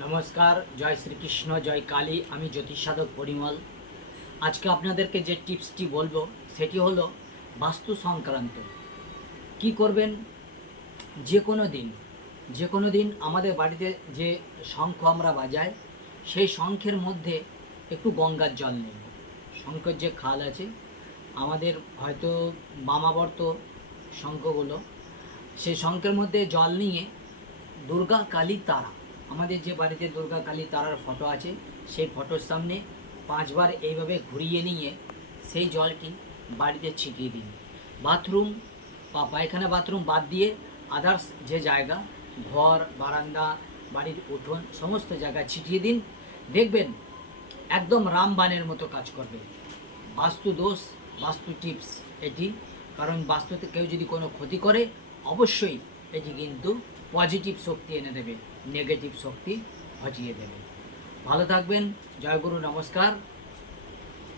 নমস্কার, জয় শ্রীকৃষ্ণ, জয় কালী। আমি জ্যোতিষ সাধক পরিমল। আজকে আপনাদেরকে যে টিপসটি বলবো সেটি হলো বাস্তু সংক্রান্ত। কি করবেন? যে কোনো দিন আমাদের বাড়িতে যে শঙ্খ আমরা বাজাই, সেই শঙ্খের মধ্যে একটু গঙ্গার জল নেব। শঙ্খের যে খাল আছে, আমাদের হয়তো বামাবর্ত শঙ্খগুলো, সেই শঙ্খের মধ্যে জল নিয়ে দুর্গা কালী তারা, আমাদের যে বাড়িতে দুর্গা কালী তারার ফটো আছে, সেই ফটোর সামনে 5বার এইভাবে ঘুরিয়ে নিয়ে সেই জলটি বাড়িতে ছিটিয়ে দিন। বাথরুম বা পায়খানা বাথরুম বাদ দিয়ে আদার্স যে জায়গা, ঘর, বারান্দা, বাড়ির উঠোন, সমস্ত জায়গায় ছিটিয়ে দিন। দেখবেন একদম রামবাণের মতো কাজ করবে। বাস্তু দোষ, বাস্তু টিপস এটি। কারণ বাস্তুতে কেউ যদি কোনো ক্ষতি করে, অবশ্যই এটি কিন্তু পজিটিভ শক্তি এনে দেবে, নেগেটিভ শক্তি হটিয়ে দেবে। ভালো থাকবেন। জয় গুরু, নমস্কার।